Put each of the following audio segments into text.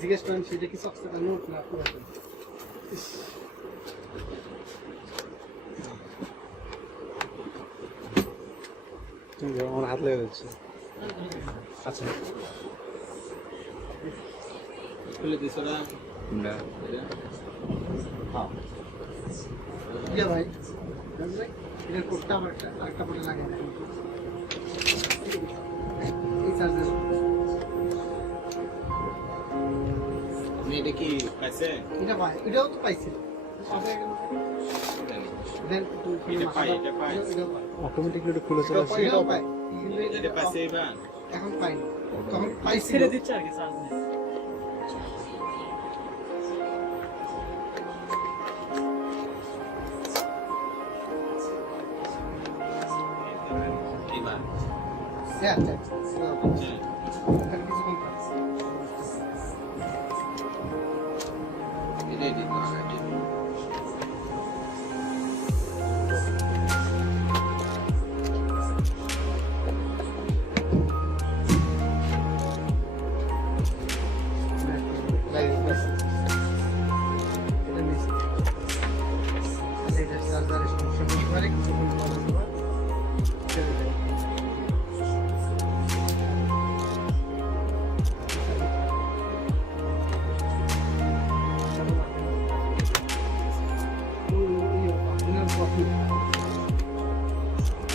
জিজ্ঞেস করেন সেটা কি সবচেয়ে নোট না পুরাতন। আমার হাত লেগে যাচ্ছে। আচ্ছা খুলে দিছো না? না হ্যাঁ ইয়া ভাই এর কোডটা আমার একটা পরে লাগে না এই চার্জার আপনি এটা কি পাইছে? এটা ভাই এটাও তো পাইছি দেন তো এটা পাই অটোমেটিকলি এটা খুলে চলে আসছে। এটাও পাই এটা পাইছে এবার এখন পাই তখন পাইছি ছেড়ে দিচ্ছে আর কি চার্জ নেই। এবার হ্যাঁ হচ্ছে এখানে কিছু কম পাই এটাই দিতে হবে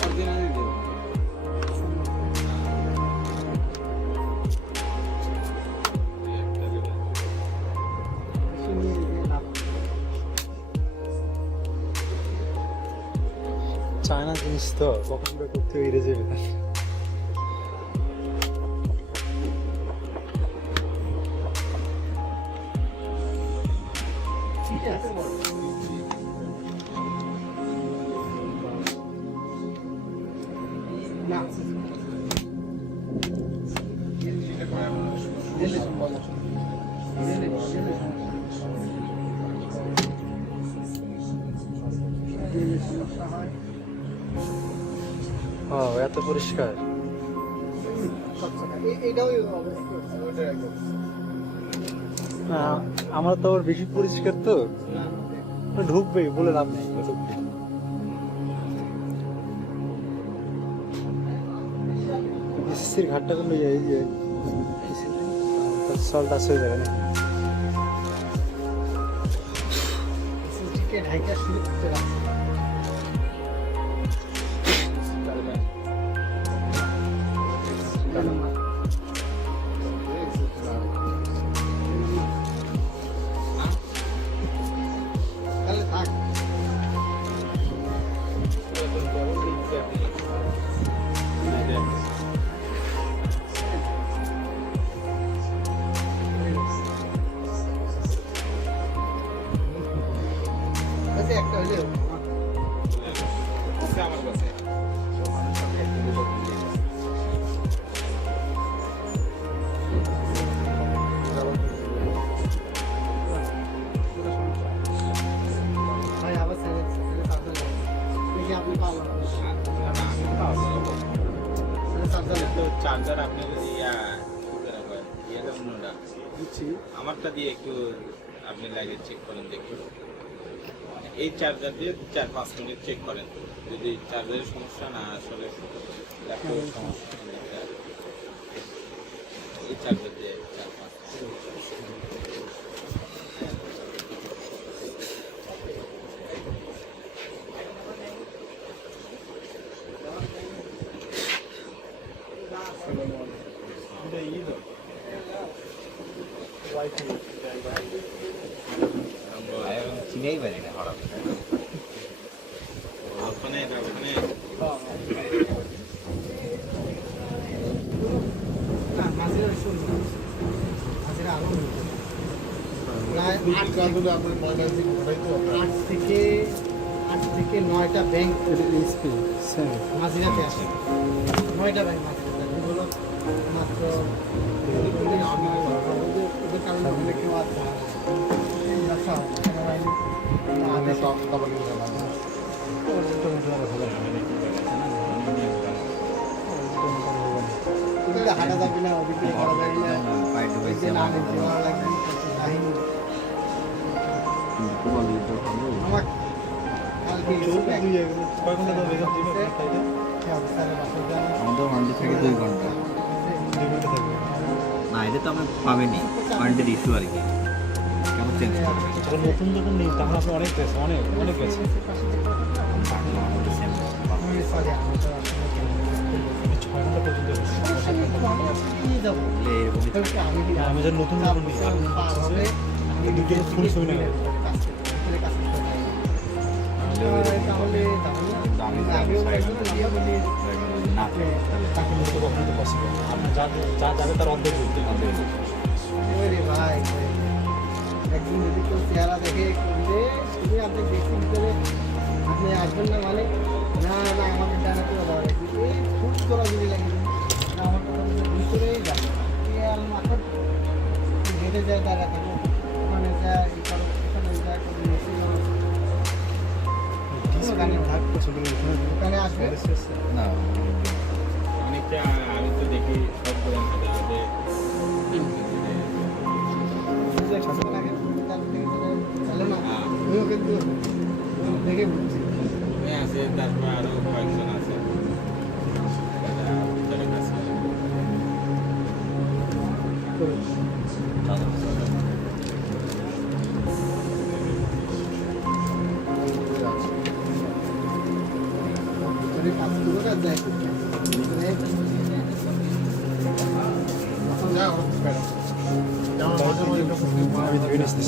অরিজিনালি দেব চায়না জিনিস তো কখন করতে হেরে যাবে। ঠিক আছে না ও এত পরিষ্কার। এটাও অবস্থা আমার তো আবার বেশি পরিষ্কার তো ঢুকবে বলে লাভ নেই ঢুকবে। এসএসসির ঘাটটা করলে এই যে সল্ট আসে হয়ে যাবে না। টিকে ঢাইকা শুরু করতে রাখছে তাহলে থাক একটা হইলে আমার কাছে ভাই আবার ছেড়ে দেখি আপনি পাবেন চার্জার আপনি যদি দিচ্ছি আমারটা দিয়ে একটু আপনি লাগিয়ে চেক করেন দেখুন এই চার্জার দিয়ে 4-5 মিনিট চেক করেন যদি চার্জারের সমস্যা না আসলে ল্যাপটপের সমস্যা এই চার্জার দিয়ে 4-5 চিনেই পারি না হঠাৎ ওখানে না মাঝিরা শুনছি মাঝিরা আরো প্রায় 8 থেকে 9টা ব্যাংক মাঝিরাতে আসে 9টা ব্যাংক মাঝিরাতে এগুলো মাত্র ওদের কারণে ওখানে কেউ আর ব্যবসা হয় হাঁটা যাবে না ওদিকে হাঁটা যাবে না ওই যে না দেওয়া লাগবে কাহিনী আমার কালকে কয় ঘন্টা ধরে বেকার দিবে খাইলে? আমাদের ওয়ান্ডে থেকে 2 ঘন্টা। 2 ঘন্টা থাকবে। না এটা তো আমি পাবেনি, ওয়ান্ডের ইস্যু আর কি, কেমন চেঞ্জ করবে। এটা নতুন যখন নেই তাহলে আপনি অনেক পেয়েছে, অনেক অনেক পেয়েছে। আমি 6 ঘন্টা পর্যন্ত বসি। আমি যখন নতুন যখন নিই দুটো ফুল ছবি না তাকে মতো কখনো তো পসিবল আপনার যা যা যাবে তার অর্ধেক বলতে ভাই একদিন যদি কেউ চেহারা দেখে করলে তুমি আপনি দেখছি ভিতরে আপনি আসবেন না মানে না না আমাকে জানাতে হবে এই খুব তোরা যদি লাগে না আমার কথা ভিতরেই যাবে আর মাথা ঘেটে যায় দাঁড়া থাকো ওখানে যায় এই করো ওখানে যায় কোনো মেসেজ ওখানে থাকতে শুরু ওখানে আসবে না অনেকটা আমি তো দেখি সব দোকান থেকে আমাদের দেখে বলছি আছে, তারপর আরো কয়েকজন আছে যারা উত্তরে কাজ করে। যাও আমি ধরে নিচ্ছি